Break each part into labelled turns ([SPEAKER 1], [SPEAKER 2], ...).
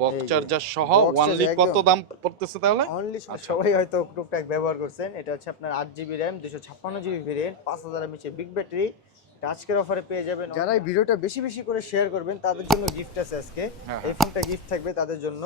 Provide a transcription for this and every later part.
[SPEAKER 1] Box charger সহ only কত দাম পড়তেছে তাহলে?
[SPEAKER 2] অনলি সবাই হয়তো টুকটাক ব্যবহার করছেন। এটা হচ্ছে আপনার আট জিবি র্যাম দুশো ছাপ্পান্ন জিবি ভেরিয়েন্ট পাঁচ হাজার এমএচের বিগ ব্যাটারি আজকের অফারে পেয়ে যাবেন। যারা এই ভিডিওটা বেশি বেশি করে শেয়ার করবেন তাদের জন্য গিফট আছে আজকে।
[SPEAKER 1] হ্যাঁ,
[SPEAKER 2] এই ফোনটা গিফট থাকবে তাদের জন্য।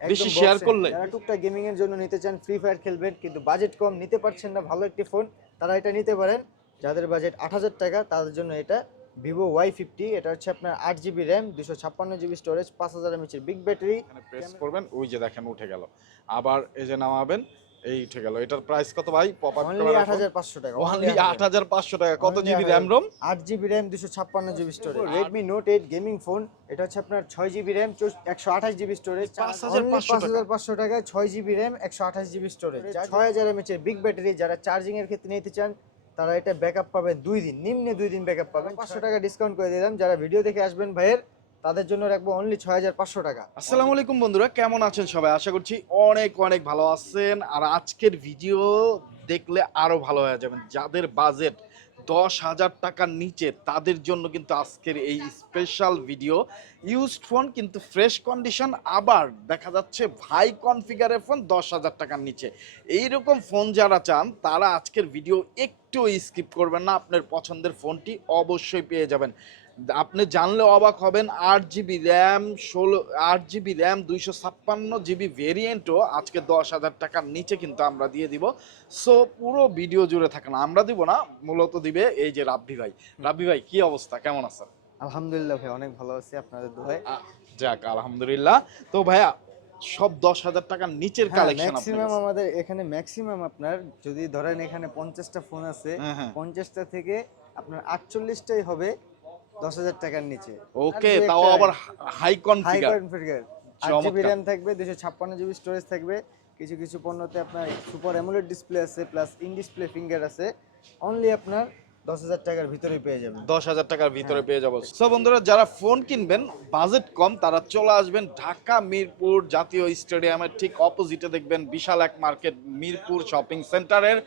[SPEAKER 1] বেশি
[SPEAKER 2] set।
[SPEAKER 1] করলে?
[SPEAKER 2] যারা টুকটাক গেমিং এর জন্য নিতে চান ফ্রি ফায়ার খেলবেন কিন্তু বাজেট কম নিতে পারছেন না ভালো একটি ফোন তারা এটা নিতে পারেন। যাদের বাজেট আট হাজার টাকা তাদের জন্য এটা ভিভো ওয়াই ফিফটি এটা হচ্ছে আপনার আট জিবি র্যাম দুশো ছাপ্পান্ন জিবি স্টোরেজ পাঁচ হাজার এমএচের বিগ ব্যাটারি
[SPEAKER 1] প্রেস করবেন ওই যে দেখেন উঠে গেল। আবার এই যে নামাবেন এই উঠে গেল। এটার প্রাইস কত ভাই? পপ আপ
[SPEAKER 2] অনলি আট হাজার পাঁচশো টাকা
[SPEAKER 1] ওনলি আট হাজার। পাঁচশো টাকা। কত জিবি
[SPEAKER 2] 8,000
[SPEAKER 1] র্যাম রোম
[SPEAKER 2] আট জিবি র্যাম দুশো ছাপ্পান্ন GB storage Redmi Note eight gaming phone এটা হচ্ছে আপনার ছয় জিবি র্যাম একশো আঠাশ জিবি স্টোরেজ
[SPEAKER 1] 5,500
[SPEAKER 2] পাঁচ হাজার পাঁচশো টাকায় ছয় জিবি র্যাম একশো আঠাশ জিবি স্টোরেজ ছয় হাজার এমএচের বিগ ব্যাটারি যারা চার্জিং এর ক্ষেত্রে নিতে চান তারা এটা ব্যাকআপ পাবেন দুই দিন নিম্নে দুই দিন ব্যাকআপ পাবেন। পাঁচশো টাকা ডিসকাউন্ট করে দিলাম যারা ভিডিও দেখে আসবেন ভাইয়ের তাদের জন্য রাখব অনলি ছয় হাজার পাঁচশো টাকা।
[SPEAKER 1] আসসালামু আলাইকুম বন্ধুরা কেমন আছেন সবাই? আশা করছি অনেক অনেক ভালো আছেন। আর আজকের ভিডিও দেখলে আরও ভালো হয়ে যাবেন। যাদের বাজেট দশ হাজার টাকার নিচে তাদের জন্য কিন্তু আজকের এই স্পেশাল ভিডিও ইউজড ফোন কিন্তু ফ্রেশ কন্ডিশন আবার দেখা যাচ্ছে ভাই কনফিগারের ফোন দশ হাজার টাকার নিচে। এইরকম ফোন যারা চান, তারা আজকের ভিডিও একটু স্কিপ করবেন না, আপনার পছন্দের ফোনটি অবশ্যই পেয়ে যাবেন। আপনি জানলে অবাক হবেন আট জিবি র্যাম ষোলো আট জিবি র্যাম দুইশো ছাপ্পান্ন জিবি ভেরিয়েন্টও আজকে দশ হাজার টাকার নিচে কিন্তু আমরা দিয়ে দিব। সো পুরো ভিডিও জুড়ে থাকেন। আমরা দিব না মূলত দিবে এই যে রাব্বি ভাই। রাব্বি ভাই কি অবস্থা? কেমন আছেন?
[SPEAKER 2] আলহামদুলিল্লাহ ভাই অনেক ভালো আছি আপনাদের
[SPEAKER 1] আহ, যাক আলহামদুলিল্লাহ। তো ভাইয়া সব দশ হাজার টাকার নিচের কালেকশন
[SPEAKER 2] ম্যাক্সিমাম আমাদের এখানে ম্যাক্সিমাম আপনার যদি ধরেন এখানে পঞ্চাশটা ফোন আছে
[SPEAKER 1] হ্যাঁ, হ্যাঁ।
[SPEAKER 2] পঞ্চাশটা থেকে আপনার আটচল্লিশটাই হবে দশ হাজার টাকার নিচে।
[SPEAKER 1] ওকে তাও আবার হাই কনফিগার
[SPEAKER 2] কনফিগার আট জিবি র্যাম থাকবে দুশো ছাপ্পান্ন জিবি স্টোরেজ থাকবে। কিছু কিছু পণ্যতে আপনার সুপার অ্যামোলেড ডিসপ্লে আছে প্লাস ইন ডিসপ্লে ফিঙ্গার আছে। অনলি আপনার দশ হাজার টাকার ভিতরে পেয়ে যাবেন।
[SPEAKER 1] দশ হাজার টাকার ভিতরে পেয়ে যাব। সো বন্ধুরা যারা ফোন কিনবেন বাজেট কম তারা চলে আসবেন ঢাকা মিরপুর জাতীয় স্টেডিয়ামের ঠিক অপোজিটে দেখবেন বিশাল এক মার্কেট মিরপুর শপিং সেন্টারের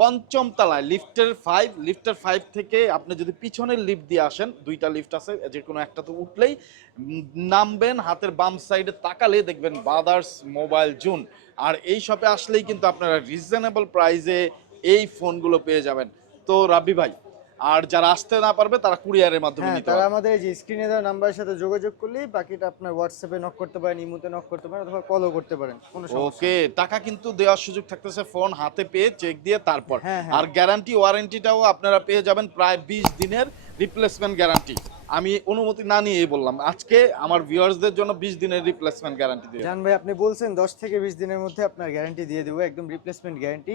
[SPEAKER 1] পঞ্চম তলায় লিফটের ফাইভ লিফটের ফাইভ থেকে আপনি যদি পিছনের লিফট দিয়ে আসেন, দুইটা লিফট আছে যে কোনো একটা তো উঠলেই, নামবেন, হাতের বাম সাইডে তাকালে দেখবেন বাদার্স মোবাইল জুন আর এই শপে আসলেই কিন্তু আপনারা রিজনেবল প্রাইসে এই ফোনগুলো পেয়ে যাবেন। তো রাব্বি ভাই আর যারা আসতে না পারবে তারা কুরিয়ারের মাধ্যমে
[SPEAKER 2] হ্যাঁ
[SPEAKER 1] নিতে
[SPEAKER 2] তারা আমাদের এই যে স্ক্রিনে দেওয়া নাম্বারের সাথে যোগাযোগ করলেই বাকিটা আপনার হোয়াটসঅ্যাপে নক করতে পারেন ইমোতে নক করতে পারেন অথবা কলও করতে পারেন কোনো সমস্যা
[SPEAKER 1] ওকে টাকা কিন্তু দেওয়ার সুযোগ থাকতেছে ফোন হাতে পেয়ে চেক দিয়ে তারপর।
[SPEAKER 2] হ্যাঁ, হ্যাঁ।
[SPEAKER 1] আর গ্যারান্টি ওয়ারেন্টিটাও আপনারা পেয়ে যাবেন প্রায় বিশ দিনের রিপ্লেসমেন্ট গ্যারান্টি আমি অনুমতি না নিয়েই বললাম আজকে আমার ভিউয়ার্সদের জন্য বিশ দিনের রিপ্লেসমেন্ট গ্যারান্টি দিয়ে।
[SPEAKER 2] জান ভাই আপনি বলছেন দশ থেকে বিশ দিনের মধ্যে আপনার গ্যারান্টি দিয়ে দেবো একদম রিপ্লেসমেন্ট গ্যারান্টি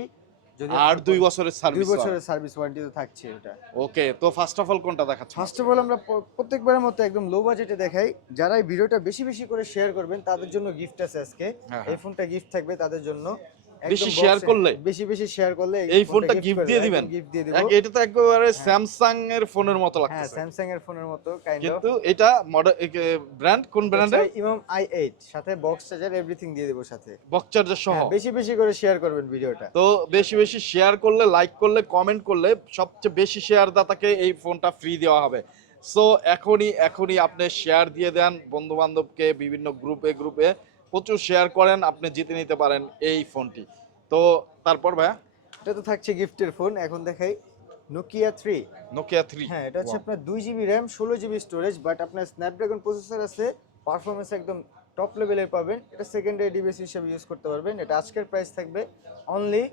[SPEAKER 1] আর দুই বছরের
[SPEAKER 2] দুই
[SPEAKER 1] সার্ভিস
[SPEAKER 2] বছরের সার্ভিস ওয়ারেন্টি তো থাকছে এটা।
[SPEAKER 1] ওকে তো ফার্স্ট অফ অল কোনটা দেখাচ্ছ?
[SPEAKER 2] ফার্স্ট অফ অল আমরা প্রত্যেকবারের মতো একদম লো বাজেটে দেখাই। যারা এই ভিডিওটা বেশি বেশি করে শেয়ার করবেন তাদের জন্য গিফট আছে আজকে।
[SPEAKER 1] হ্যাঁ,
[SPEAKER 2] এই ফোনটা গিফট থাকবে তাদের জন্য।
[SPEAKER 1] বেশি share করলে?
[SPEAKER 2] বেশি বেশি শেয়ার করলে
[SPEAKER 1] এই ফোনটা গিফট দিয়ে দিবেন?
[SPEAKER 2] গিফট দিয়ে দিব।
[SPEAKER 1] এটা তো একেবারে স্যামসাং এর ফোনের মতো
[SPEAKER 2] লাগছে
[SPEAKER 1] হ্যাঁ
[SPEAKER 2] স্যামসাং এর ফোনের মতো কাইন্ড অফ
[SPEAKER 1] কিন্তু এটা মডেল ব্র্যান্ড কোন ব্র্যান্ডের
[SPEAKER 2] ইমাম i8 সাথে বক্স চার্জার এভরিথিং দিয়ে দেব সাথে।
[SPEAKER 1] বক্স চার্জার সহ।
[SPEAKER 2] হ্যাঁ, বেশি বেশি করে শেয়ার করবেন ভিডিওটা।
[SPEAKER 1] তো বেশি বেশি শেয়ার করলে লাইক করলে কমেন্ট করলে সবচেয়ে বেশি শেয়ার দাতাকে এই ফোনটা ফ্রি দেওয়া হবে। সো এখনই এখনই আপনি শেয়ার দিয়ে দেন বন্ধু বান্ধবকে বিভিন্ন গ্রুপে গ্রুপে প্রচুর শেয়ার করেন আপনি জিতে নিতে পারেন এই ফোনটি তো তারপর ভাইয়া?
[SPEAKER 2] এটা তো থাকছে গিফটের ফোন এখন দেখাই। নোকিয়া থ্রি
[SPEAKER 1] নোকিয়া থ্রি
[SPEAKER 2] হ্যাঁ এটা হচ্ছে আপনার দুই জিবি র্যাম ষোলো জিবি স্টোরেজ বাট আপনার স্ন্যাপড্রাগন প্রসেসর আছে পারফরমেন্স একদম টপ লেভেলের পাবেন। এটা সেকেন্ডারি ডিভাইস হিসেবে ইউজ করতে পারবেন। এটা আজকের প্রাইস থাকবে অনলি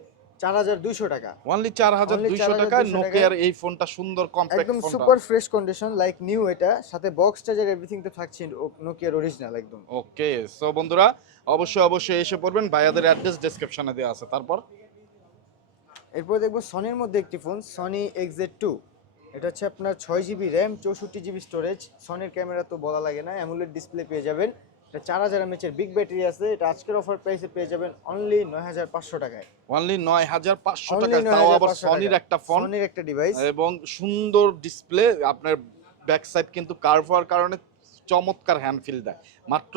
[SPEAKER 2] চার হাজার দুইশো টাকা।
[SPEAKER 1] অনলি চার হাজার
[SPEAKER 2] Only
[SPEAKER 1] দুইশো
[SPEAKER 2] 4,200
[SPEAKER 1] টাকায় নোকিয়ার এই ফোনটা সুন্দর কম্প্যাক্ট
[SPEAKER 2] একদম super fresh condition like new এটা। সাথে বক্স চার্জার এভরিথিং তো থাকছে নোকিয়ার অরিজিনাল একদম।
[SPEAKER 1] ওকে সো বন্ধুরা অবশ্যই অবশ্যই এসে পড়বেন। ভাইয়াদের অ্যাড্রেস ডেসক্রিপশনে দেওয়া আছে। তারপর?
[SPEAKER 2] এরপর দেখব সনির মধ্যে একটি ফোন সনি এক্সজেড টু এটা হচ্ছে আপনার ছয় জিবি র্যাম চৌষট্টি জিবি স্টোরেজ সনির ক্যামেরা তো বলা লাগে না অ্যামুলেট ডিসপ্লে পেয়ে যাবেন। এটা চার হাজার এমএচের বিগ ব্যাটারি আছে। এটা আজকের অফার প্রাইসে পেয়ে যাবেন অনলি নয় হাজার পাঁচশো টাকায়।
[SPEAKER 1] অনলি নয় হাজার পাঁচশো টাকা তাও আবার সনির একটা ফোন
[SPEAKER 2] সনির একটা ডিভাইস
[SPEAKER 1] এবং সুন্দর ডিসপ্লে আপনার ব্যাক সাইড কিন্তু কার্ভ হওয়ার কারণে চমৎকার হ্যান্ড ফিল দেয়। মাত্র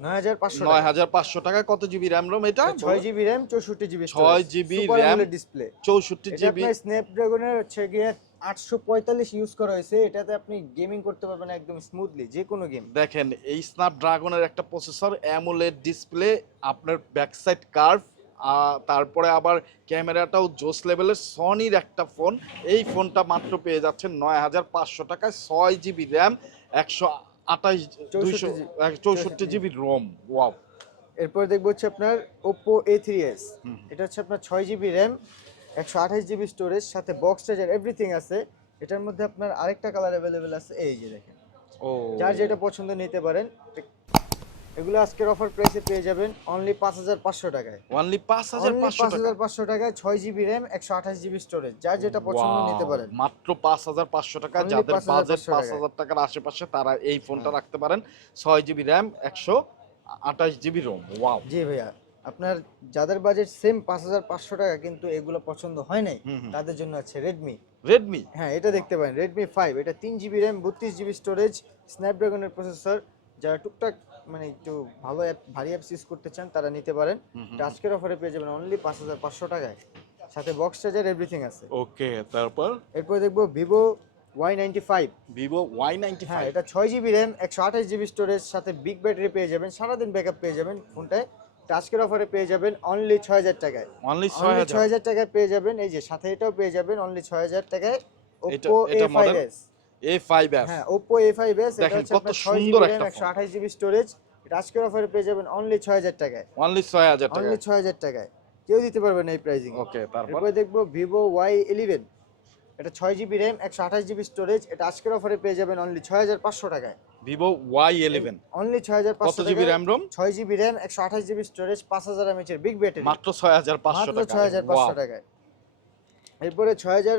[SPEAKER 2] নয় হাজার পাঁচশো
[SPEAKER 1] টাকা কত জিবি র্যাম রোম এটা?
[SPEAKER 2] ছয় জিবি র্যাম চৌষট্টি জিবি
[SPEAKER 1] 6 GB RAM,
[SPEAKER 2] ডিসপ্লে
[SPEAKER 1] চৌষট্টি জিবি
[SPEAKER 2] স্ন্যাপড্রাগনের হচ্ছে গিয়ে আটশো পঁয়তাল্লিশ ইউজ করা হয়েছে এটাতে আপনি গেমিং করতে পারবেন একদম স্মুথলি যে কোনো গেম
[SPEAKER 1] দেখেন এই স্ন্যাপড্রাগনের একটা প্রসেসর অ্যামোলেড ডিসপ্লে আপনার ব্যাক সাইড কার্ভ তারপরে আবার ক্যামেরাটাও জোস লেভেলের সনির একটা ফোন এই ফোনটা মাত্র পেয়ে যাচ্ছেন নয় হাজার পাঁচশো টাকায় ছয় জিবি র্যাম একশো আঠাশ দুইশো চৌষট্টি জিবি রোম ওয়াও
[SPEAKER 2] এরপর দেখব হচ্ছে আপনার ওপো এ থ্রি এস এটা হচ্ছে আপনার ছয় জিবি র্যাম একশো আঠাশ জিবি স্টোরেজ সাথে বক্স চার্জার এভরিথিং আছে। এটার মধ্যে আপনার আরেকটা কালার অ্যাভেলেবেল আছে এই যে দেখেন।
[SPEAKER 1] ও।
[SPEAKER 2] যার যেটা পছন্দ নিতে পারেন এগুলো আজকের অফার প্রাইসে পেয়ে যাবেন অনলি পাঁচ হাজার পাঁচশো টাকায়।
[SPEAKER 1] অনলি পাঁচ হাজার
[SPEAKER 2] পাঁচ হাজার পাঁচশো টাকায় ছয় জিবি র্যাম একশো আঠাশ জিবি স্টোরেজ যার যেটা পছন্দ নিতে পারেন।
[SPEAKER 1] মাত্র পাঁচ হাজার পাঁচশো টাকা যাদের বাজেট পাঁচ হাজার টাকার আশেপাশে তারা এই ফোনটা
[SPEAKER 2] হ্যাঁ।
[SPEAKER 1] রাখতে পারেন। ছয় জিবি র্যাম একশো আঠাশ জিবি রোম ওয়াও
[SPEAKER 2] জি ভাইয়া। আপনার যাদের বাজেট সেম পাঁচ হাজার পাঁচশো টাকা কিন্তু এগুলো পছন্দ হয় নাই। তাদের জন্য আছে রেডমি
[SPEAKER 1] রেডমি
[SPEAKER 2] হ্যাঁ এটা দেখতে পারেন রেডমি ফাইভ এটা তিন জিবি র্যাম বত্রিশ জিবি স্টোরেজ স্ন্যাপড্রাগনের প্রসেসর যারা টুকটাক মানে একটু ভালো অ্যাপ ভারী অ্যাপস ইউজ করতে চান তারা নিতে পারেন। আজকের অফারে পেয়ে যাবেন অনলি পাঁচ হাজার পাঁচশো টাকায়। সাথে বক্স চার্জার এভরিথিং আছে।
[SPEAKER 1] ওকে তারপর?
[SPEAKER 2] এরপর দেখব Vivo Y ninety five
[SPEAKER 1] Vivo Y ninety
[SPEAKER 2] হ্যাঁ
[SPEAKER 1] ফাইভ
[SPEAKER 2] এটা ছয় জিবি র্যাম একশো আঠাশ জিবি স্টোরেজ সাথে বিগ ব্যাটারি পেয়ে যাবেন সারাদিন ব্যাকআপ পেয়ে যাবেন ফোনটায় আজকের অফারে পেয়ে যাবেন অনলি ছয় হাজার টাকায়।
[SPEAKER 1] অনলি ছয় হাজার।
[SPEAKER 2] টাকায় পেয়ে যাবেন এই যে সাথে এটাও পেয়ে যাবেন অনলি ছয় হাজার টাকায় Oppo A five S
[SPEAKER 1] A five S
[SPEAKER 2] হ্যাঁ ওপো এ ফাইভ এস এটা
[SPEAKER 1] দেখেন
[SPEAKER 2] হচ্ছে
[SPEAKER 1] কত
[SPEAKER 2] আপনার ছয় জিবি র্যাম একশো আঠাশ জিবি স্টোরেজ এটা আজকের অফারে পেয়ে যাবেন অনলি ছয় হাজার টাকায়।
[SPEAKER 1] অনলি ছয় হাজার টাকা
[SPEAKER 2] অনলি ছয় হাজার টাকায়। কেউ দিতে পারবে না এই প্রাইসিং
[SPEAKER 1] ওকে তারপর?
[SPEAKER 2] দেখব ভিভো ওয়াই ইলেভেন এটা ছয় জিবি র্যাম একশো আঠাশ জিবি স্টোরেজ এটা আজকের অফারে পেয়ে যাবেন অনলি ছয় হাজার পাঁচশো টাকায়।
[SPEAKER 1] ভিভো ওয়াই ইলেভেন
[SPEAKER 2] অনলি ছয় হাজার পাঁচশো
[SPEAKER 1] জিবি র্যাম রোম
[SPEAKER 2] ছয় জিবি র্যাম একশো আঠাশ জিবি স্টোরেজ পাঁচ হাজার এমএচের বিগ ব্যাটারি
[SPEAKER 1] মাত্র ছয় হাজার পাঁচশো
[SPEAKER 2] মাত্র ছয় হাজার পাঁচশো টাকায়। এরপরে ছয় হাজার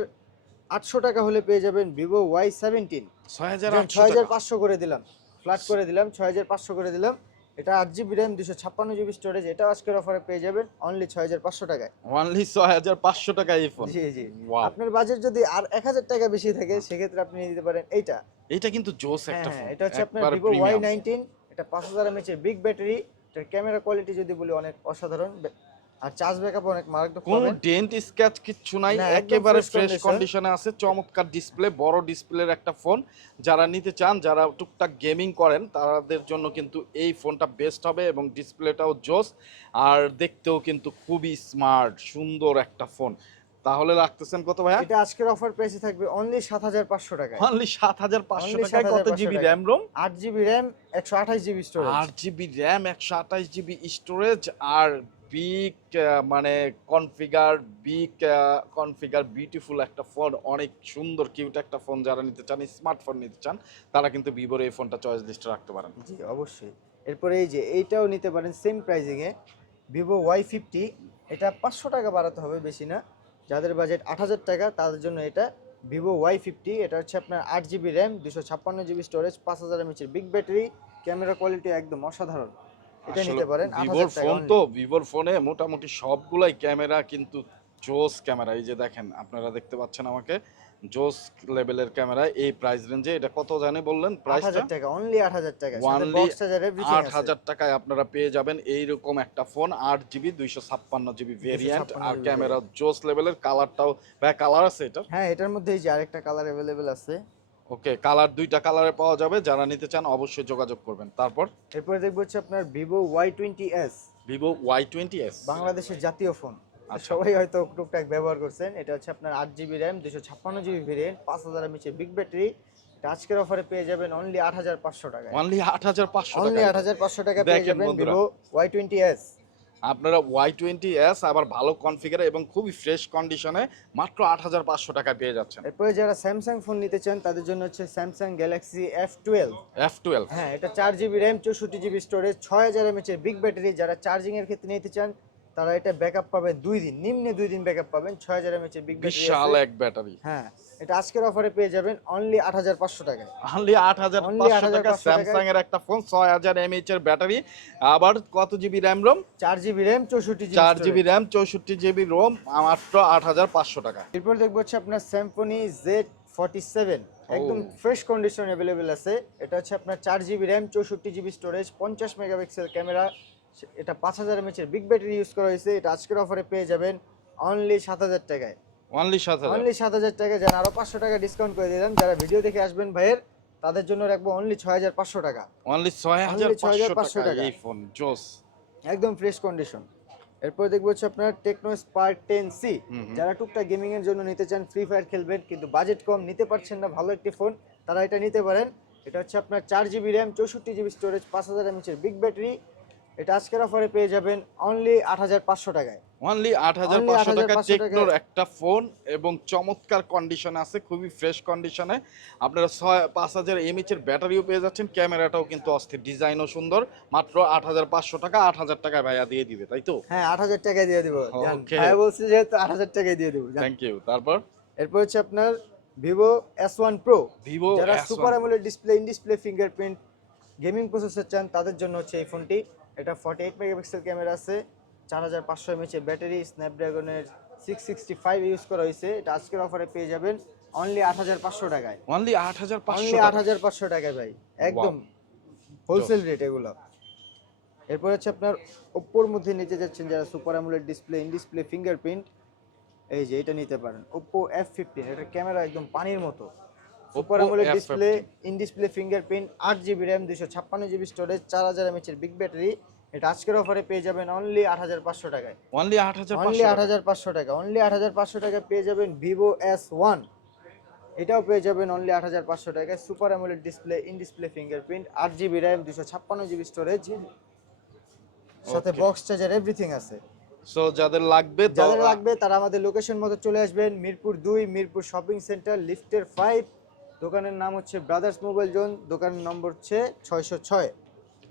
[SPEAKER 2] আটশো টাকা হলে পেয়ে যাবেন ভিভো ওয়াই সেভেন্টিন
[SPEAKER 1] ছয় হাজার
[SPEAKER 2] ছয় হাজার পাঁচশো করে দিলাম। ফ্ল্যাট করে দিলাম ছয় হাজার পাঁচশো করে দিলাম। এটা আট জিবি র্যাম দুশো ছাপ্পান্ন জিবি স্টোরেজ এটা আজকের অফারে পেয়ে যাবেন অনলি ছয় হাজার পাঁচশো টাকায়।
[SPEAKER 1] অনলি ছয় হাজার পাঁচশো টাকায় এই ফোন
[SPEAKER 2] জি। জি আপনার বাজেট যদি আর এক হাজার টাকা বেশি থাকে সেক্ষেত্রে আপনি নিয়ে দিতে পারেন এইটা।
[SPEAKER 1] এটা কিন্তু জোস
[SPEAKER 2] হ্যাঁ
[SPEAKER 1] একটা
[SPEAKER 2] হ্যাঁ
[SPEAKER 1] ফোন
[SPEAKER 2] এটা হচ্ছে আপনার ভিভো ওয়াই নাইনটিন এটা পাঁচ হাজার এমএচের বিগ ব্যাটারি এটার ক্যামেরা কোয়ালিটি যদি বলি অনেক অসাধারণ। আর চার্জ ব্যাকআপ অনেক মারাত্মক
[SPEAKER 1] কোনো ডেন্ট স্ক্যাচ কিচ্ছু নাই একেবারে ফ্রেশ
[SPEAKER 2] condition।
[SPEAKER 1] কন্ডিশনে আছে। চমৎকার ডিসপ্লে বড় ডিসপ্লের একটা ফোন যারা নিতে চান যারা টুকটাক গেমিং করেন তাদের জন্য কিন্তু এই ফোনটা বেস্ট হবে এবং ডিসপ্লেটাও জোস। আর দেখতেও কিন্তু খুবই স্মার্ট সুন্দর একটা ফোন তাহলে রাখতেছেন কত ভাইয়া?
[SPEAKER 2] এটা আজকের অফার প্রাইসে থাকবে অনলি সাত হাজার পাঁচশো টাকায়।
[SPEAKER 1] অনলি সাত হাজার পাঁচশো
[SPEAKER 2] Only
[SPEAKER 1] টাকায় কত জিবি র্যাম রোম
[SPEAKER 2] আট জিবি র্যাম একশো আঠাশ জিবি স্টোরেজ
[SPEAKER 1] আট জিবি র্যাম একশো আঠাশ জিবি স্টোরেজ আর বিগ মানে কনফিগার বিগ কনফিগার বিউটিফুল একটা ফোন অনেক সুন্দর কিউট একটা ফোন যারা নিতে চান স্মার্টফোন নিতে চান, তারা কিন্তু ভিভোর এই ফোনটা চয়েস লিস্টে রাখতে পারেন।
[SPEAKER 2] জি, অবশ্যই। এরপরে এই যে এইটাও নিতে পারেন সেম প্রাইজিংয়ে ভিভো ওয়াই ফিফটি এটা পাঁচশো টাকা বাড়াতে হবে, বেশি না। যাদের বাজেট আট হাজার টাকা, তাদের জন্য এটা ভিভো ওয়াই ফিফটি এটা হচ্ছে আপনার আট জিবি র্যাম দুশো ছাপ্পান্ন জিবি স্টোরেজ পাঁচ হাজার এমএচের বিগ ব্যাটারি ক্যামেরা কোয়ালিটি একদম অসাধারণ। এটা নিতে পারেন
[SPEAKER 1] ভিভোর ফোন তো ভিভোর ফোনে মোটামুটি সবগুলাই ক্যামেরা কিন্তু জোস ক্যামেরা এই যে দেখেন আপনারা দেখতে পাচ্ছেন আমাকে জোস লেভেলের ক্যামেরা এই প্রাইস রেঞ্জে এটা কত জানে বললেন
[SPEAKER 2] টাকা অনলি আট হাজার টাকা
[SPEAKER 1] টাকায় আপনারা পেয়ে যাবেন এইরকম একটা ফোন আট জিবি দুইশো ছাপ্পান্ন জিবি ভেরিয়েন্ট আর ক্যামেরা জোস লেভেলের কালারটাও ভাই কালার আছে এটা
[SPEAKER 2] হ্যাঁ এটার মধ্যে এই যে আরেকটা কালার অ্যাভেলেবেল আছে।
[SPEAKER 1] ওকে কালার দুইটা কালারে পাওয়া যাবে। যারা নিতে চান অবশ্যই যোগাযোগ করবেন। তারপর?
[SPEAKER 2] এরপরে দেখব হচ্ছে আপনার Vivo Y twenty S.
[SPEAKER 1] Vivo Y twenty S.
[SPEAKER 2] বাংলাদেশের জাতীয় ফোন।
[SPEAKER 1] আচ্ছা।
[SPEAKER 2] সবাই হয়তো টুকটাক ব্যবহার করছেন। এটা হচ্ছে আপনার আট জিবি র্যাম দুশো ছাপ্পান্ন জিবি ভেরিয়েন্ট পাঁচ হাজার এমএচে বিগ ব্যাটারি। আজকের অফারে পেয়ে যাবেন অনলি আট হাজার পাঁচশো টাকায়।
[SPEAKER 1] অনলি আট হাজার পাঁচশো
[SPEAKER 2] অনলি
[SPEAKER 1] টাকা
[SPEAKER 2] আট হাজার পাঁচশো টাকা পেয়ে যাবেন। Vivo Y twenty S.
[SPEAKER 1] আপনারা ওয়াই টোয়েন্টি এস আবার ভালো কনফিগারে এবং খুবই ফ্রেশ কন্ডিশনে মাত্র আট হাজার পাঁচশো টাকা পেয়ে যাচ্ছেন।
[SPEAKER 2] এরপরে যারা স্যামসাং ফোন নিতে চান তাদের জন্য হচ্ছে Samsung Galaxy F twelve
[SPEAKER 1] F twelve
[SPEAKER 2] হ্যাঁ এটা চার জিবি র্যাম চৌষট্টি জিবি স্টোরেজ ছয় হাজার এমএচের বিগ ব্যাটারি যারা চার্জিংয়ের এর ক্ষেত্রে নিতে চান তারা এটা ব্যাকআপ পাবেন দুই দিন নিম্নে দুই দিন ব্যাকআপ পাবেন ছয় হাজার এমএচের বিগ
[SPEAKER 1] বিশাল এক ব্যাটারি
[SPEAKER 2] হ্যাঁ এটা আজকের অফারে পেয়ে যাবেন অনলি আট হাজার পাঁচশো টাকায়।
[SPEAKER 1] অনলি আট হাজার পাঁচশো টাকা স্যামসাং এর একটা ফোন ছয় হাজার এমএইচ এর ব্যাটারি আবার কত জিবি র্যাম রোম
[SPEAKER 2] চার জিবি র্যাম চৌষট্টি জিবি
[SPEAKER 1] চার জিবি র্যাম চৌষট্টি জিবি রোম মাত্র আট হাজার পাঁচশো টাকা।
[SPEAKER 2] এরপর দেখব হচ্ছে আপনার স্যামফোনি জেড ফর্টি সেভেন একদম. ফ্রেশ কন্ডিশন অ্যাভেলেবেল আছে। এটা হচ্ছে আপনার চার জিবি র্যাম চৌষট্টি জিবি স্টোরেজ পঞ্চাশ মেগাপিক্সেল ক্যামেরা এটা পাঁচ হাজার এমএচের বিগ ব্যাটারি ইউজ করা হয়েছে। এটা আজকের অফারে পেয়ে যাবেন অনলি সাত হাজার টাকায়।
[SPEAKER 1] অনলি সাত হাজার।
[SPEAKER 2] অনলি সাত হাজার টাকা যান আরও পাঁচশো টাকা ডিসকাউন্ট করে দিলাম যারা ভিডিও দেখে আসবেন ভাইয়ের তাদের জন্য রাখব অনলি ছয় হাজার পাঁচশো টাকা।
[SPEAKER 1] অনলি ছয় হাজার পাঁচশো টাকা। এই ফোন জোস
[SPEAKER 2] একদম ফ্রেশ কন্ডিশন এরপর দেখব হচ্ছে আপনার টেকনো স্পার্ক টেন সি। যারা টুকটাক গেমিং এর জন্য নিতে চান ফ্রি ফায়ার খেলবেন কিন্তু বাজেট কম নিতে পারছেন না ভালো একটি ফোন তারা এটা নিতে পারেন। এটা হচ্ছে আপনার চার জিবি র্যাম চৌষট্টি জিবি স্টোরেজ পাঁচ হাজার এমএচের বিগ ব্যাটারি এটা আজকের অফারে পেয়ে যাবেন অনলি আট হাজার পাঁচশো টাকায়।
[SPEAKER 1] অনলি আট হাজার পাঁচশো টাকা টেকনোর একটা ফোন এবং চমৎকার কন্ডিশনে আছে খুবই ফ্রেশ কন্ডিশনে আপনারা ছয় পাঁচ হাজার এমএচ এর ব্যাটারিও পেয়ে যাচ্ছেন ক্যামেরাটাও কিন্তু অস্থির ডিজাইনও সুন্দর। মাত্র আট হাজার পাঁচশো টাকা আট হাজার টাকায় ভাইয়া দিয়ে দিবে তাই তো?
[SPEAKER 2] হ্যাঁ আট হাজার টাকায় দিয়ে দিব. হ্যাঁ বলছি যেহেতু আট হাজার টাকায় দিয়ে দেবো
[SPEAKER 1] থ্যাংক ইউ তারপর?
[SPEAKER 2] এরপর হচ্ছে আপনার Vivo S one Pro
[SPEAKER 1] Vivo
[SPEAKER 2] যারা super AMOLED display in display fingerprint gaming processor চান তাদের জন্য হচ্ছে এই ফোনটি এটা ফর্টি এইট মেগাপিক্সেল ক্যামেরা আছে চার হাজার পাঁচশো এমএচ ব্যাটারি স্ন্যাপড্রাগনের সিক্স সিক্সটি ফাইভ ইউজ করা হয়েছে এটা আজকের অফারে পেয়ে যাবেন অনলি আট হাজার পাঁচশো টাকায়।
[SPEAKER 1] অনলি আট হাজার পাঁচশো
[SPEAKER 2] অনলি আট হাজার পাঁচশো টাকায় ভাই একদম হোলসেল রেট এগুলো। এরপর হচ্ছে আপনার ওপ্পোর মধ্যে নিতে যাচ্ছেন যারা super AMOLED display in display fingerprint এই যে এটা নিতে পারেন ওপ্পো এফ ফিফটিন এটার ক্যামেরা একদম পানির মতো।
[SPEAKER 1] Oppo
[SPEAKER 2] AMOLED display in display fingerprint আট জিবি র্যাম দুশো ছাপ্পান্ন জিবি স্টোরেজ চার হাজার এমএচের বিগ ব্যাটারি এটা আজকের অফারে পেয়ে যাবেন অনলি আট হাজার পাঁচশো টাকায়।
[SPEAKER 1] অনলি আট হাজার
[SPEAKER 2] অনলি আট হাজার পাঁচশো টাকা অনলি আট হাজার পাঁচশো টাকা পেয়ে যাবেন ভিভো এস ওয়ান এটাও পেয়ে যাবেন অনলি আট হাজার পাঁচশো টাকায়। Super AMOLED display in display fingerprint আট জিবি র্যাম দুশো ছাপ্পান্ন জিবি স্টোরেজ সাথে. বক্স চার্জার এভরিথিং আছে।
[SPEAKER 1] সো যাদের লাগবে
[SPEAKER 2] যাদের লাগবে তারা আমাদের লোকেশন মতো চলে আসবেন। মিরপুর দুই মিরপুর শপিং সেন্টার লিফটের ফাইভ দোকানের নাম হচ্ছে ব্রাদার্স মোবাইল জোন দোকানের নম্বর হচ্ছে ছয়শো ছয়।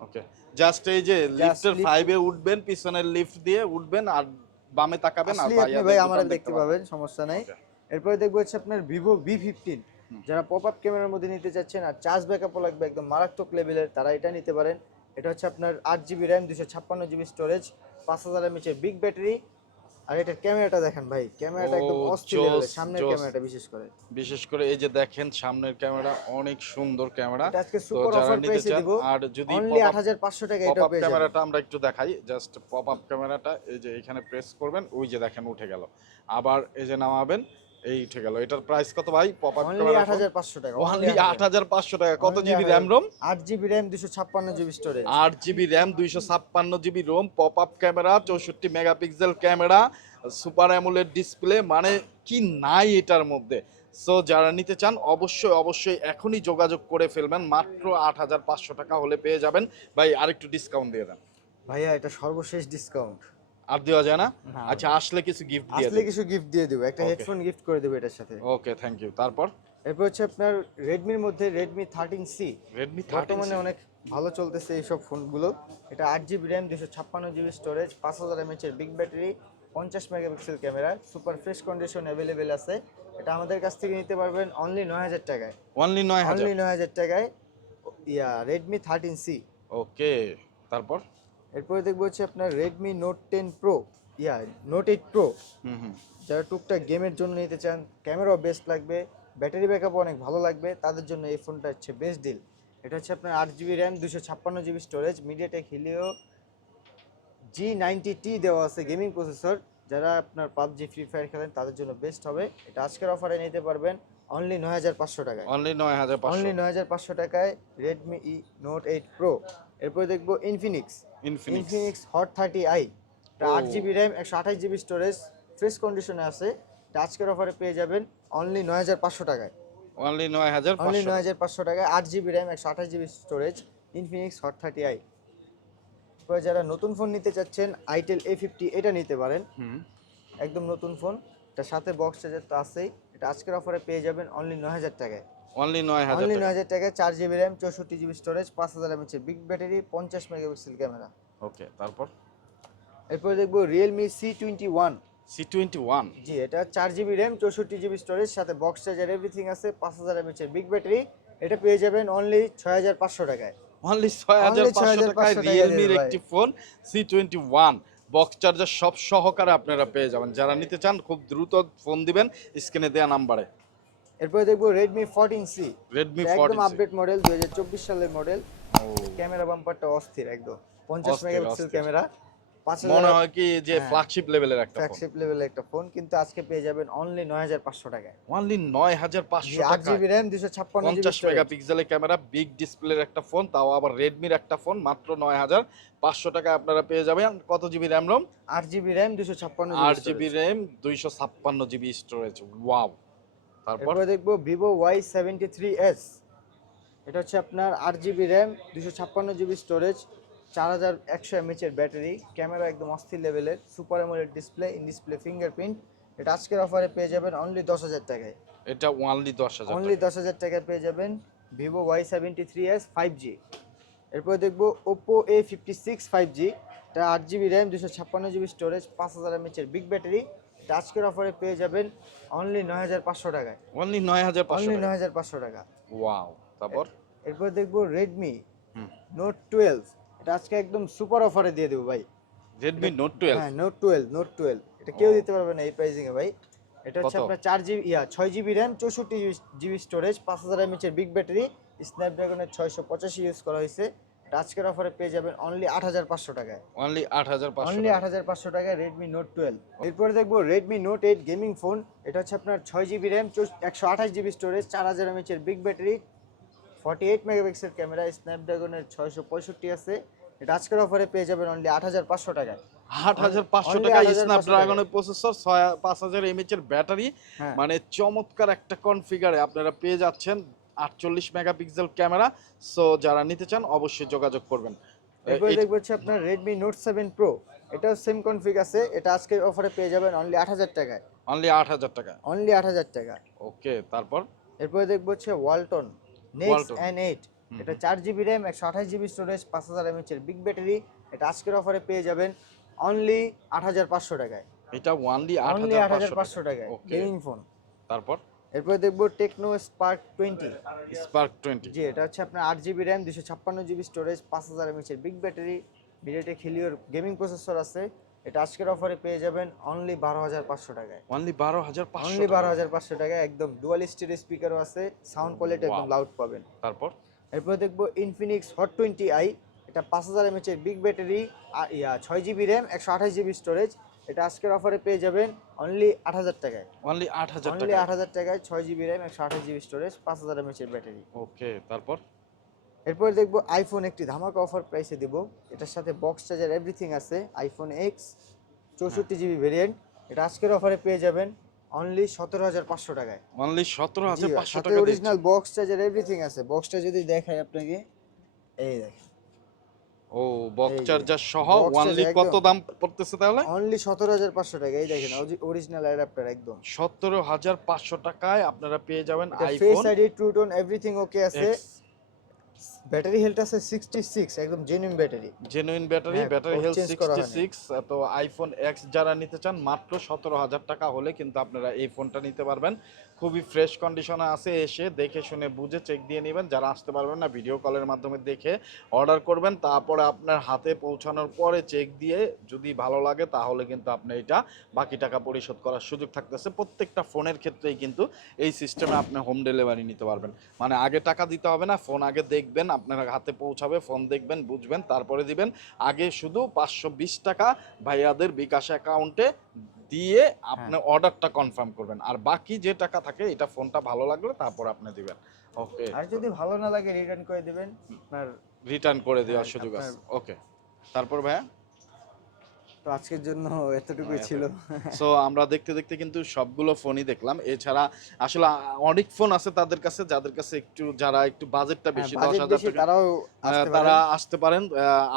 [SPEAKER 1] ওকে। জাস্ট এই যে লিফটের ফাইভে উঠবেন পিছনের লিফট দিয়ে উঠবেন আর বামে তাকাবেন আর
[SPEAKER 2] ভাই আমাদের
[SPEAKER 1] দেখতে পাবেন।
[SPEAKER 2] পাবেন সমস্যা নাই। এরপরে দেখব হচ্ছে আপনার ভিভো ভি ফিফটিন যারা পপ আপ ক্যামেরার মধ্যে নিতে চাচ্ছেন আর চার্জ ব্যাকআপও লাগবে একদম মারাত্মক লেভেলের তারা এটা নিতে পারেন। এটা হচ্ছে আপনার আট জিবি র্যাম দুশো ছাপ্পান্ন জিবি স্টোরেজ পাঁচ হাজার এমএচের বিগ ব্যাটারি আর এটার ক্যামেরাটা দেখেন ভাই ক্যামেরাটা একদম
[SPEAKER 1] ও,
[SPEAKER 2] অস্থির লেভেলের সামনের ক্যামেরাটা বিশেষ করে।
[SPEAKER 1] বিশেষ করে এই যে দেখেন সামনের ক্যামেরা অনেক সুন্দর ক্যামেরা।
[SPEAKER 2] আজকে সুপার অফার প্রাইসে দিব।
[SPEAKER 1] আর যদি
[SPEAKER 2] অনলি আট হাজার পাঁচশো টাকা এটা পেয়ে
[SPEAKER 1] ক্যামেরাটা আমরা একটু দেখাই। জাস্ট পপ আপ ক্যামেরাটা এই যে এখানে প্রেস করবেন ওই যে দেখেন উঠে গেল। আবার এই যে নামাবেন এই উঠে গেল। এটার প্রাইস কত ভাই? পপ আপ
[SPEAKER 2] অনলি
[SPEAKER 1] ক্যামেরা
[SPEAKER 2] আট হাজার পাঁচশো টাকা
[SPEAKER 1] অনলি আট হাজার। পাঁচশো টাকা। কত জিবি র্যাম রোম
[SPEAKER 2] আট জিবি র্যাম দুশো ছাপ্পান্ন জিবি স্টোরেজ
[SPEAKER 1] আট জিবি র্যাম দুইশো ছাপ্পান্ন GB ROM pop up camera চৌষট্টি megapixel camera super AMOLED display মানে কি নাই এটার মধ্যে? সো যারা নিতে চান অবশ্যই অবশ্যই এখনই যোগাযোগ করে ফেলবেন। মাত্র আট হাজার পাঁচশো টাকা হলে পেয়ে যাবেন। ভাই আরেকটু ডিসকাউন্ট দিয়ে দেন।
[SPEAKER 2] ভাইয়া এটা সর্বশেষ ডিসকাউন্ট
[SPEAKER 1] আর দেওয়া যায় না। আচ্ছা আসলে কিছু গিফট দিয়ে
[SPEAKER 2] আসলে কিছু গিফট দিয়ে দেবো। একটা হেডফোন গিফট করে দেবো এটার সাথে।
[SPEAKER 1] ওকে থ্যাংক ইউ তারপর?
[SPEAKER 2] এরপর হচ্ছে আপনার রেডমির মধ্যে রেডমি থার্টিন সি
[SPEAKER 1] রেডমি
[SPEAKER 2] বর্তমানে অনেক ভালো চলতেছে এইসব ফোনগুলো। এটা আট জিবি র্যাম দুশো ছাপ্পান্ন জিবি স্টোরেজ পাঁচ হাজার এমএচের বিগ ব্যাটারি পঞ্চাশ megapixel camera super fresh condition available আছে। এটা আমাদের কাছ থেকে নিতে পারবেন অনলি নয় হাজার টাকায়।
[SPEAKER 1] অনলি নয় হাজার।
[SPEAKER 2] অনলি নয় হাজার টাকায়। Yeah Redmi thirteen C
[SPEAKER 1] okay তারপর?
[SPEAKER 2] এরপরে দেখব হচ্ছে আপনার Redmi Note ten Pro yeah Note eight Pro
[SPEAKER 1] hmm hmm.
[SPEAKER 2] যারা টুকটাক গেমের জন্য নিতে চান ক্যামেরাও বেস্ট লাগবে ব্যাটারি ব্যাকআপ অনেক ভালো লাগবে তাদের জন্য এই ফোনটা হচ্ছে বেস্ট ডিল এটা হচ্ছে আপনার আট জিবি র্যাম দুশো ছাপ্পান্ন GB storage MediaTek Helio G ninety T দেওয়া আছে গেমিং প্রসেসর যারা আপনার পাবজি ফ্রি ফায়ার খেলেন তাদের জন্য বেস্ট হবে। এটা আজকের অফারে নিতে পারবেন অনলি নয় হাজার পাঁচশো টাকায়।
[SPEAKER 1] অনলি নয় হাজার পাঁচশো।
[SPEAKER 2] অনলি নয় হাজার পাঁচশো টাকায় রেডমি ই নোট এইট প্রো এরপরে দেখব Infinix
[SPEAKER 1] Infinix
[SPEAKER 2] Hot thirty i আট জিবি র্যাম একশো আঠাশ জিবি স্টোরেজ ফ্রেশ কন্ডিশনে আছে। এটা আজকের অফারে পেয়ে যাবেন অনলি নয় হাজার পাঁচশো টাকায়।
[SPEAKER 1] অনলি নয় হাজার
[SPEAKER 2] অনলি নয় হাজার পাঁচশো টাকায় আট জিবি র্যাম একশো আঠাশ GB storage Infinix Hot thirty i এরপরে যারা নতুন ফোন নিতে চাচ্ছেন আইটেল এ ফিফটি এটা নিতে পারেন। একদম নতুন ফোন এটার সাথে বক্স চার্জার তো আছেই। এটা আজকের অফারে পেয়ে যাবেন অনলি নয় হাজার টাকায়।
[SPEAKER 1] অনলি নয় হাজার
[SPEAKER 2] অনলি
[SPEAKER 1] টাকা।
[SPEAKER 2] নয় হাজার টাকায় চার জিবি র্যাম চৌষট্টি জিবি স্টোরেজ পাঁচ হাজার বিগ ব্যাটারি পঞ্চাশ মেগাপিক্সেল ক্যামেরা
[SPEAKER 1] ওকে তারপর?
[SPEAKER 2] এরপরে দেখব সি টোয়েন্টি ওয়ান জি এটা চার জিবি র্যাম চৌষট্টি জিবি স্টোরেজ সাথে বক্স চার্জার এভরিথিং আছে পাঁচ হাজার এমএচের বিগ ব্যাটারি এটা পেয়ে যাবেন অনলি ছয় হাজার পাঁচশো টাকায়।
[SPEAKER 1] অনলি ছয় হাজার
[SPEAKER 2] Only
[SPEAKER 1] পাঁচশো
[SPEAKER 2] 6,500
[SPEAKER 1] টাকায়
[SPEAKER 2] টাকায়
[SPEAKER 1] রিয়েলমির একটি phone C twenty one box charger সব সহকারে আপনারা পেয়ে যাবেন। যারা নিতে চান খুব দ্রুত ফোন দিবেন স্ক্রিনে দেওয়া নাম্বারে
[SPEAKER 2] এরপরে দেখব রেডমি ফোরটিন সি
[SPEAKER 1] রেডমি
[SPEAKER 2] একদম আপডেট মডেল দুই হাজার চব্বিশ সালের মডেল ক্যামেরা বাম্পারটা অস্থির একদম। পঞ্চাশ
[SPEAKER 1] অস্থির,
[SPEAKER 2] মেগাপিক্সেল ক্যামেরা
[SPEAKER 1] মনে হয় কি যে। ফ্ল্যাগশিপ লেভেলের একটা ফোন
[SPEAKER 2] ফ্ল্যাগশিপ লেভেলের একটা ফোন কিন্তু আজকে পেয়ে যাবেন অনলি নয় হাজার পাঁচশো টাকায়।
[SPEAKER 1] অনলি নয় হাজার
[SPEAKER 2] জি
[SPEAKER 1] পাঁচশো
[SPEAKER 2] আট
[SPEAKER 1] টাকা
[SPEAKER 2] জিবি র্যাম দুশো ছাপ্পান্ন জিবি
[SPEAKER 1] পঞ্চাশ মেগাপিক্সেলের ক্যামেরা বিগ ডিসপ্লের একটা ফোন তাও আবার রেডমির একটা ফোন মাত্র নয় হাজার পাঁচশো টাকা আপনারা পেয়ে যাবেন। কত জিবি র্যাম রোম
[SPEAKER 2] আট জিবি র্যাম দুশো ছাপ্পান্ন
[SPEAKER 1] আট জিবি র্যাম দুইশো ছাপ্পান্ন জিবি স্টোরেজ ওয়াও তারপর?
[SPEAKER 2] দেখব Vivo Y seventy three S. এটা হচ্ছে আপনার আট জিবি র্যাম দুশো ছাপ্পান্ন জিবি স্টোরেজ চার হাজার একশো এমএচের ব্যাটারি ক্যামেরা একদম অস্থির লেভেলের super AMOLED display in display fingerprint. এটা আজকের অফারে পেয়ে যাবেন অনলি দশ হাজার টাকায়।
[SPEAKER 1] এটা ওয়ানলি দশ হাজার
[SPEAKER 2] অনলি দশ হাজার টাকায় পেয়ে যাবেন Vivo Y seventy three S five G. এরপরে দেখব Oppo A fifty six five G. এটা আট জিবি র্যাম দুশো ছাপ্পান্ন জিবি স্টোরেজ পাঁচ হাজার এমএচের বিগ ব্যাটারি আজকের অফারে পেয়ে যাবেন অনলি নয় হাজার পাঁচশো টাকায়।
[SPEAKER 1] অনলি নয় হাজার পাঁচশো
[SPEAKER 2] অনলি নয় হাজার পাঁচশো টাকা।
[SPEAKER 1] ওয়াও তারপর?
[SPEAKER 2] এরপর দেখব রেডমি নোট টুয়েলভ এটা আজকে একদম সুপার অফারে দিয়ে দেবো ভাই।
[SPEAKER 1] রেডমি নোট টুয়েলভ
[SPEAKER 2] হ্যাঁ নোট টুয়েলভ নোট টুয়েলভ এটা কেউ দিতে পারবে না এই প্রাইসিং এ ভাই। এটা হচ্ছে আপনার চার জিবি ইয়া ছয় জিবি র্যাম চৌষট্টি জিবি স্টোরেজ পাঁচ হাজার এমএচের বিগ ব্যাটারি স্ন্যাপড্রাগনের ছয়শো পঁচাশি ইউজ করা হয়েছে। আজকের অফারে পেয়ে যাবেন অনলি আট হাজার পাঁচশো টাকায়।
[SPEAKER 1] অনলি আট হাজার পাঁচশো
[SPEAKER 2] অনলি আট হাজার পাঁচশো টাকায় রেডমি নোট টুয়েলভ এরপরে দেখব Redmi Note eight gaming phone এটা হচ্ছে আপনার ছয় জিবি র্যাম একশো আঠাশ জিবি স্টোরেজ চার হাজার এমএচের big battery forty eight megapixel camera স্ন্যাপড্রাগনের ছয়শো পঁয়ষট্টি আছে। এটা আজকের অফারে পেয়ে যাবেন অনলি আট হাজার পাঁচশো টাকায়।
[SPEAKER 1] আট হাজার পাঁচশো টাকা
[SPEAKER 2] 8,500
[SPEAKER 1] স্ন্যাপড্রাগনের প্রসেসর পাঁচ হাজার এমএচ এর ব্যাটারি মানে চমৎকার একটা কনফিগারে আপনারা পেয়ে যাচ্ছেন। আটচল্লিশ মেগাপিক্সেল ক্যামেরা সো যারা নিতে চান অবশ্যই যোগাযোগ করবেন।
[SPEAKER 2] এরপরে দেখব হচ্ছে আপনার রেডমি নোট সেভেন প্রো এটাও সেম কনফিগ আছে এটা আজকের অফারে পেয়ে যাবেন অনলি আট হাজার টাকায়।
[SPEAKER 1] অনলি আট হাজার টাকা।
[SPEAKER 2] অনলি আট হাজার টাকা।
[SPEAKER 1] ওকে তারপর?
[SPEAKER 2] এরপরে দেখব হচ্ছে ওয়ালটন নেক্সট। এন এইট এটা চার জিবি র্যাম একশো আঠাশ জিবি স্টোরেজ পাঁচ হাজার এমএচের বিগ ব্যাটারি এটা আজকের অফারে পেয়ে যাবেন অনলি আট হাজার পাঁচশো টাকায়।
[SPEAKER 1] এটা
[SPEAKER 2] অনলি আট হাজার পাঁচশো টাকায়। গেমিং ফোন
[SPEAKER 1] তারপর?
[SPEAKER 2] এরপরে দেখব Tecno Spark twenty
[SPEAKER 1] Spark twenty
[SPEAKER 2] G এটা হচ্ছে আপনার আট জিবি র্যাম দুশো ছাপ্পান্ন জিবি স্টোরেজ পাঁচ হাজার এমএচের বিগ ব্যাটারি মিডিয়াটেক হিলিওর গেমিং প্রসেসর আছে। এটা আজকের অফারে পেয়ে যাবেন অনলি বারো হাজার পাঁচশো টাকায়।
[SPEAKER 1] অনলি বারো হাজার
[SPEAKER 2] অনলি বারো হাজার পাঁচশো টাকায় একদম ডুয়াল স্টিরিও স্পিকারও আছে সাউন্ড কোয়ালিটি একদম লাউড পাবেন।
[SPEAKER 1] তারপর?
[SPEAKER 2] এরপর দেখব ইনফিনিক্স হট টোয়েন্টি আই এটা পাঁচ হাজার এমএচের বিগ ব্যাটারি ইয়া ছয় জিবি র্যাম একশো আঠাশ জিবি স্টোরেজ এটা আজকের অফারে পেয়ে যাবেন অনলি আট হাজার টাকায়।
[SPEAKER 1] অনলি আট হাজার
[SPEAKER 2] অনলি আট হাজার টাকায় ছয় জিবি র্যাম একশো আঠাশ জিবি স্টোরেজ পাঁচ হাজার এমএচের ব্যাটারি
[SPEAKER 1] ওকে তারপর?
[SPEAKER 2] এরপর দেখব আইফোন একটি ধামাকা অফার প্রাইসে দিব। এটার সাথে বক্স চার্জার এভরিথিং আছে। আইফোন এক্স চৌষট্টি জিবি ভেরিয়েন্ট এটা আজকের অফারে পেয়ে যাবেন অনলি সতেরো হাজার পাঁচশো টাকায়।
[SPEAKER 1] অনলি সতেরো হাজার পাঁচশো টাকা
[SPEAKER 2] অরিজিনাল বক্স চার্জার এভরিথিং আছে। বক্সটা যদি দেখাই আপনাকে এই দেখেন।
[SPEAKER 1] ও বক্স চার্জার সহ ওয়ানলি কত দাম পড়তেছে তাহলে?
[SPEAKER 2] অনলি সতেরো হাজার পাঁচশো টাকা এই দেখেন অরিজিনাল অ্যাডাপ্টার একদম।
[SPEAKER 1] সতেরো হাজার পাঁচশো টাকায় আপনারা পেয়ে যাবেন
[SPEAKER 2] face
[SPEAKER 1] iPhone
[SPEAKER 2] ID true tone everything okay আছে। ব্যাটারি হেলথ আছে সিক্সটি সিক্স একদম জেনুইন ব্যাটারি।
[SPEAKER 1] জেনুইন ব্যাটারি
[SPEAKER 2] হ্যাঁ,
[SPEAKER 1] ব্যাটারি হেলথ
[SPEAKER 2] change করা
[SPEAKER 1] সিক্সটি সিক্স তো আইফোন এক্স যারা নিতে চান মাত্র সতেরো হাজার টাকা হলে কিন্তু আপনারা এই ফোনটা নিতে পারবেন। খুবই ফ্রেশ কন্ডিশনে আছে এসে দেখে শুনে বুঝে চেক দিয়ে নেবেন। যারা আসতে পারবেন না ভিডিও কলের মাধ্যমে দেখে অর্ডার করবেন। তারপরে আপনার হাতে পৌঁছানোর পরে চেক দিয়ে যদি ভালো লাগে তাহলে কিন্তু আপনি এটা বাকি টাকা পরিশোধ করার সুযোগ থাকতেছে। প্রত্যেকটা ফোনের ক্ষেত্রেই কিন্তু এই সিস্টেমে আপনি হোম ডেলিভারি নিতে পারবেন। মানে আগে টাকা দিতে হবে না ফোন আগে দেখবেন আপনার হাতে পৌঁছাবে ফোন দেখবেন বুঝবেন তারপরে দিবেন। আগে শুধু পাঁচশো বিশ টাকা ভাইয়াদের বিকাশ অ্যাকাউন্টে দিয়ে আপনি অর্ডারটা কনফার্ম করবেন। আর বাকি যে টাকা থাকে এটা ফোনটা ভালো লাগলে তারপর আপনি দিবেন। ওকে
[SPEAKER 2] আর যদি ভালো না লাগে রিটার্ন করে দিবেন। আপনার
[SPEAKER 1] রিটার্ন করে দেওয়ার
[SPEAKER 2] হ্যাঁ,
[SPEAKER 1] সুযোগ আছে। ওকে তারপর ভাইয়া?
[SPEAKER 2] তো আজকের জন্য এতটুকুই
[SPEAKER 1] হ্যাঁ,
[SPEAKER 2] ছিল।
[SPEAKER 1] সো আমরা দেখতে দেখতে কিন্তু সবগুলো ফোনই দেখলাম। এছাড়া আসলে অনেক ফোন আছে তাদের কাছে যাদের কাছে একটু যারা একটু বাজেটটা বেশি দশ হাজার
[SPEAKER 2] হ্যাঁ, তারাও
[SPEAKER 1] তারা আসতে পারেন।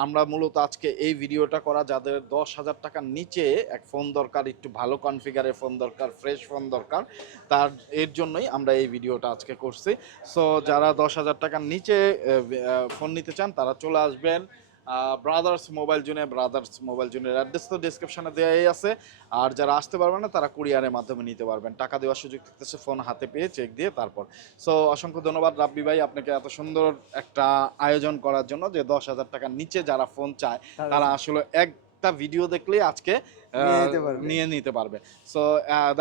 [SPEAKER 1] আমরা মূলত আজকে এই ভিডিওটা করা যাদের দশ হাজার টাকার নিচে এক ফোন দরকার একটু ভালো কনফিগারের ফোন দরকার ফ্রেশ ফোন দরকার তার এর জন্যই আমরা এই ভিডিওটা আজকে করছি। সো যারা দশ হাজার টাকার নিচে ফোন নিতে চান তারা চলে আসবেন। ব্রাদার্স মোবাইল জোনে ব্রাদার্স মোবাইল জোনের অ্যাড্রেস তো ডিসক্রিপশনে দেওয়াই আছে। আর যারা আসতে পারবেন না তারা কুরিয়ারের মাধ্যমে নিতে পারবেন। টাকা দেওয়ার সুযোগ থাকতেছে ফোন হাতে পেয়ে চেক দিয়ে তারপর। সো অসংখ্য ধন্যবাদ রাব্বি ভাই আপনাকে এত সুন্দর একটা আয়োজন করার জন্য যে দশ হাজার টাকার নিচে যারা ফোন চায় তারা আসলে একটা ভিডিও দেখলে আজকে আহ,
[SPEAKER 2] নিয়ে নিতে পারবে।
[SPEAKER 1] নিয়ে নিতে পারবে। সো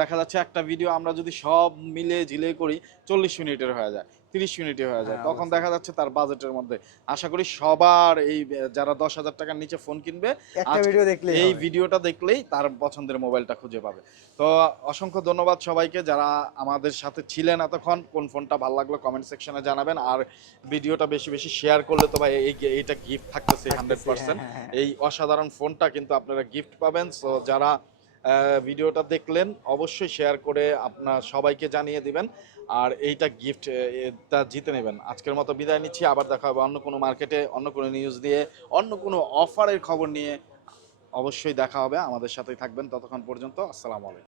[SPEAKER 1] দেখা যাচ্ছে একটা ভিডিও আমরা যদি সব মিলে ঝিলে করি চল্লিশ মিনিটের হয়ে যায়। তিরিশ মিনিটে হয়ে যায়।
[SPEAKER 2] হ্যাঁ,
[SPEAKER 1] তখন দেখা যাচ্ছে তার বাজেটের মধ্যে। আশা করি সবার এই যারা দশ হাজার টাকার নিচে ফোন কিনবে
[SPEAKER 2] একটা ভিডিও দেখলে
[SPEAKER 1] এই ভিডিওটা দেখলেই তার পছন্দের মোবাইলটা খুঁজে পাবে। তো অসংখ্য ধন্যবাদ সবাইকে যারা আমাদের সাথে ছিলেন এতক্ষণ। কোন ফোনটা ভালো লাগল কমেন্ট সেকশনে জানাবেন। আর ভিডিওটা বেশি বেশি শেয়ার করলে তো ভাই এই এইটা গিফট থাকতেছে হান্ড্রেড পার্সেন্ট
[SPEAKER 2] হ্যাঁ,
[SPEAKER 1] এই অসাধারণ ফোনটা কিন্তু আপনারা গিফট পাবেন। সো যারা ভিডিওটা দেখলেন অবশ্যই শেয়ার করে আপনার সবাইকে জানিয়ে দিবেন। আর এইটা গিফট তা জিতে নেবেন। আজকের মতো বিদায় নিচ্ছি। আবার দেখা হবে অন্য কোনো মার্কেটে অন্য কোনো নিউজ দিয়ে, অন্য কোনো অফারের খবর নিয়ে। অবশ্যই দেখা হবে। আমাদের সাথেই থাকবেন। ততক্ষণ পর্যন্ত, আসসালামু আলাইকুম।